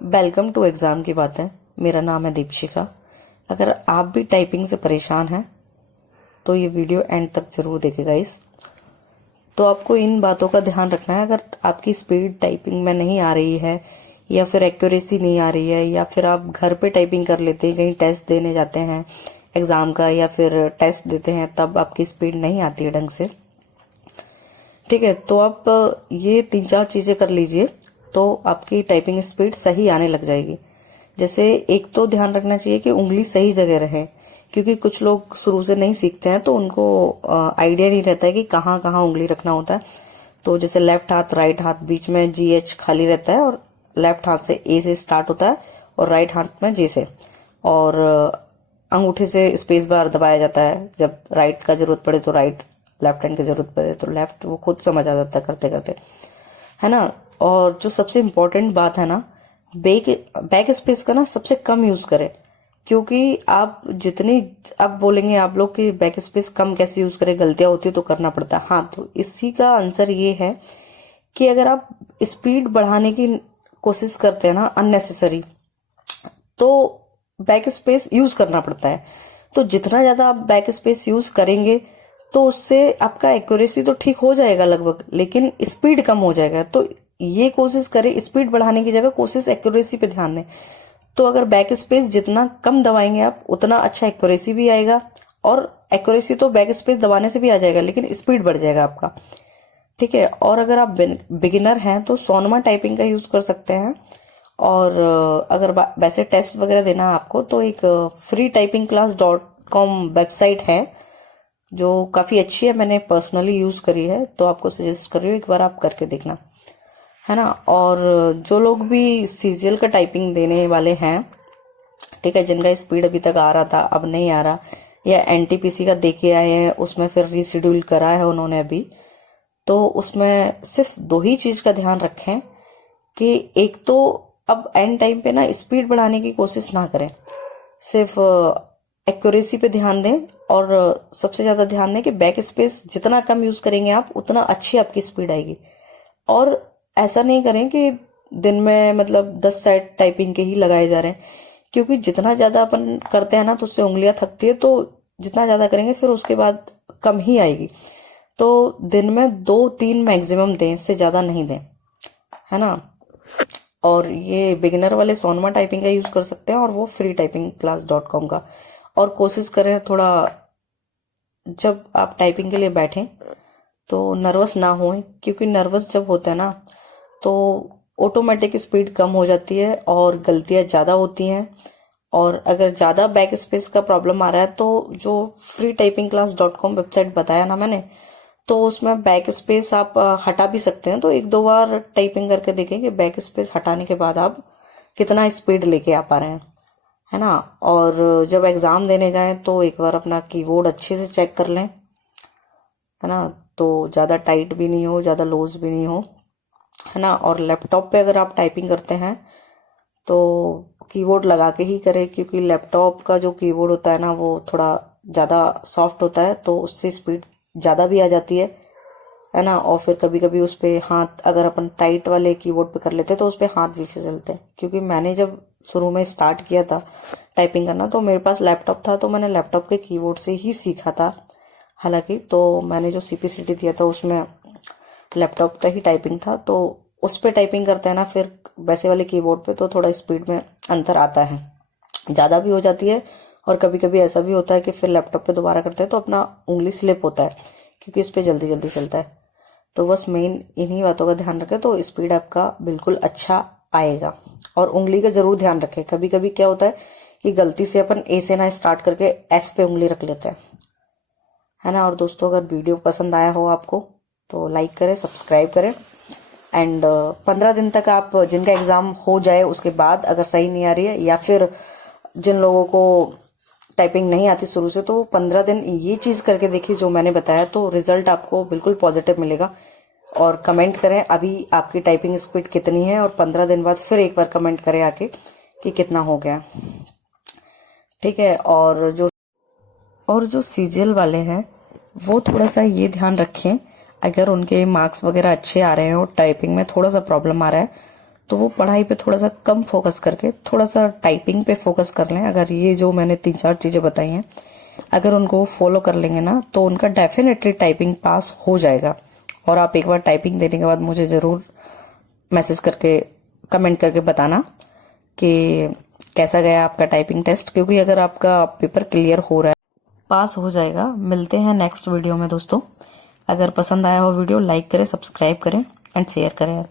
Welcome to exam की बातें। मेरा नाम है दीपशिका। अगर आप भी टाइपिंग से परेशान हैं तो ये वीडियो एंड तक जरूर देखें गाइस। तो आपको इन बातों का ध्यान रखना है। अगर आपकी स्पीड टाइपिंग में नहीं आ रही है या फिर एक्यूरेसी नहीं आ रही है या फिर आप घर पे टाइपिंग कर लेते हैं, कहीं टेस्ट देने जाते हैं एग्जाम का या फिर टेस्ट देते हैं, तब आपकी स्पीड नहीं आती है ढंग से, ठीक है, तो आप ये 3-4 चीजें कर लीजिए तो आपकी टाइपिंग स्पीड सही आने लग जाएगी। जैसे एक तो ध्यान रखना चाहिए कि उंगली सही जगह रहे, क्योंकि कुछ लोग शुरू से नहीं सीखते हैं तो उनको आइडिया नहीं रहता है कि कहाँ कहाँ उंगली रखना होता है। तो जैसे लेफ्ट हाथ राइट हाथ बीच में GH खाली रहता है और लेफ्ट हाथ से A से स्टार्ट होता है और राइट हाथ में J से, और अंगूठे से स्पेस बार दबाया जाता है। जब राइट का जरूरत पड़े तो राइट, लेफ्ट हैंड की जरूरत पड़े तो लेफ्ट, वो खुद समझ आ जाता है करते करते, है ना। और जो सबसे इम्पोर्टेंट बात है ना, बैक स्पेस का ना सबसे कम यूज करें, क्योंकि आप जितनी आप बोलेंगे आप लोग कि बैक स्पेस कम कैसे यूज करें, गलतियां होती है तो करना पड़ता है। हाँ, तो इसी का आंसर ये है कि अगर आप स्पीड बढ़ाने की कोशिश करते हैं ना अननेसेसरी, तो बैक स्पेस यूज करना पड़ता है। तो जितना ज्यादा आप बैक स्पेस यूज करेंगे तो उससे आपका एक्यूरेसी तो ठीक हो जाएगा लगभग, लेकिन स्पीड कम हो जाएगा। तो ये कोशिश करें, स्पीड बढ़ाने की जगह कोशिश एक्यूरेसी पे ध्यान दें। तो अगर बैक स्पेस जितना कम दबाएंगे आप, उतना अच्छा एक्यूरेसी भी आएगा, और एक्यूरेसी तो बैक स्पेस दबाने से भी आ जाएगा लेकिन स्पीड बढ़ जाएगा आपका, ठीक है। और अगर आप बिगिनर हैं तो सोनमा टाइपिंग का यूज कर सकते हैं। और अगर वैसे टेस्ट वगैरह देना है आपको तो एक freetypingclass.com वेबसाइट है जो काफी अच्छी है, मैंने पर्सनली यूज करी है, तो आपको सजेस्ट कर रही हूँ एक बार आप करके देखना, है ना। और जो लोग भी सीजीएल का टाइपिंग देने वाले हैं, ठीक है, जिनका स्पीड अभी तक आ रहा था अब नहीं आ रहा, या एनटीपीसी का दे के आए हैं उसमें फिर रीशेड्यूल करा है उन्होंने अभी, तो उसमें सिर्फ 2 ही चीज का ध्यान रखें कि एक तो अब एंड टाइम पे ना स्पीड बढ़ाने की कोशिश ना करें, सिर्फ एक्यूरेसी पे ध्यान दें। और सबसे ज्यादा ध्यान दें कि बैक स्पेस जितना कम यूज करेंगे आप, उतना अच्छी आपकी स्पीड आएगी। और ऐसा नहीं करें कि दिन में मतलब 10 साइड टाइपिंग के ही लगाए जा रहे हैं, क्योंकि जितना ज्यादा अपन करते हैं ना तो उससे उंगलियां थकती है, तो जितना ज्यादा करेंगे फिर उसके बाद कम ही आएगी। तो दिन में 2-3 मैक्सिमम दें, इससे ज्यादा नहीं दें, है ना। और ये बिगिनर वाले सोनमा टाइपिंग का यूज कर सकते हैं और वो freetypingclass.com का। और कोशिश करें थोड़ा, जब आप टाइपिंग के लिए बैठें तो नर्वस ना हो, क्योंकि नर्वस जब होता है ना तो ऑटोमेटिक स्पीड कम हो जाती है और गलतियां ज्यादा होती हैं। और अगर ज्यादा बैक स्पेस का प्रॉब्लम आ रहा है तो जो freetypingclass.com वेबसाइट बताया ना मैंने, तो उसमें बैक स्पेस आप हटा भी सकते हैं। तो 1-2 बार टाइपिंग करके देखें कि बैक स्पेस हटाने के बाद आप कितना स्पीड लेके आ पा रहे हैं, है ना। और जब एग्जाम देने जाएं तो एक बार अपना कीबोर्ड अच्छे से चेक कर लें, है ना, तो ज्यादा टाइट भी नहीं हो, ज्यादा लूज भी नहीं हो, है ना। और लैपटॉप पे अगर आप टाइपिंग करते हैं तो कीबोर्ड लगा के ही करें, क्योंकि लैपटॉप का जो कीबोर्ड होता है ना वो थोड़ा ज्यादा सॉफ्ट होता है, तो उससे स्पीड ज्यादा भी आ जाती है ना। और फिर कभी कभी उस पे हाथ, अगर अपन टाइट वाले कीबोर्ड पे कर लेते तो उस पे हाथ भी फिसलते हैं। क्योंकि मैंने जब शुरू में स्टार्ट किया था टाइपिंग करना तो मेरे पास लैपटॉप था, तो मैंने लैपटॉप के कीबोर्ड से ही सीखा था। हालांकि तो मैंने जो CPCT दिया था उसमें लैपटॉप का ही टाइपिंग था, तो उस पे टाइपिंग करते हैं ना फिर वैसे वाले कीबोर्ड पे तो थोड़ा स्पीड में अंतर आता है, ज्यादा भी हो जाती है। और कभी कभी ऐसा भी होता है कि फिर लैपटॉप पे दोबारा करते हैं तो अपना उंगली स्लिप होता है, क्योंकि इस पे जल्दी जल्दी चलता है। तो बस मेन इन्हीं बातों का ध्यान रखें तो स्पीड आपका बिल्कुल अच्छा आएगा। और उंगली का जरूर ध्यान रखें, कभी कभी क्या होता है कि गलती से अपन A से ना स्टार्ट करके S पे उंगली रख लेते हैं, है ना। और दोस्तों, अगर वीडियो पसंद आया हो आपको तो लाइक करें, सब्सक्राइब करें। एंड 15 दिन तक आप, जिनका एग्जाम हो जाए उसके बाद अगर सही नहीं आ रही है, या फिर जिन लोगों को टाइपिंग नहीं आती शुरू से, तो 15 दिन ये चीज करके देखिए जो मैंने बताया, तो रिजल्ट आपको बिल्कुल पॉजिटिव मिलेगा। और कमेंट करें अभी आपकी टाइपिंग स्पीड कितनी है, और 15 दिन बाद फिर एक बार कमेंट करें आके कि कितना हो गया, ठीक है। और जो सीजीएल वाले हैं वो थोड़ा सा ये ध्यान रखें, अगर उनके मार्क्स वगैरह अच्छे आ रहे हैं और टाइपिंग में थोड़ा सा प्रॉब्लम आ रहा है तो वो पढ़ाई पे थोड़ा सा कम फोकस करके थोड़ा सा टाइपिंग पे फोकस कर लें। अगर ये जो मैंने 3-4 चीजें बताई हैं, अगर उनको फॉलो कर लेंगे ना, तो उनका डेफिनेटली टाइपिंग पास हो जाएगा। और आप एक बार टाइपिंग देने के बाद मुझे जरूर मैसेज करके, कमेंट करके बताना कि कैसा गया आपका टाइपिंग टेस्ट, क्योंकि अगर आपका पेपर क्लियर हो रहा है, पास हो जाएगा। मिलते हैं नेक्स्ट वीडियो में दोस्तों। अगर पसंद आया हो वीडियो, लाइक करें, सब्सक्राइब करें एंड शेयर करें।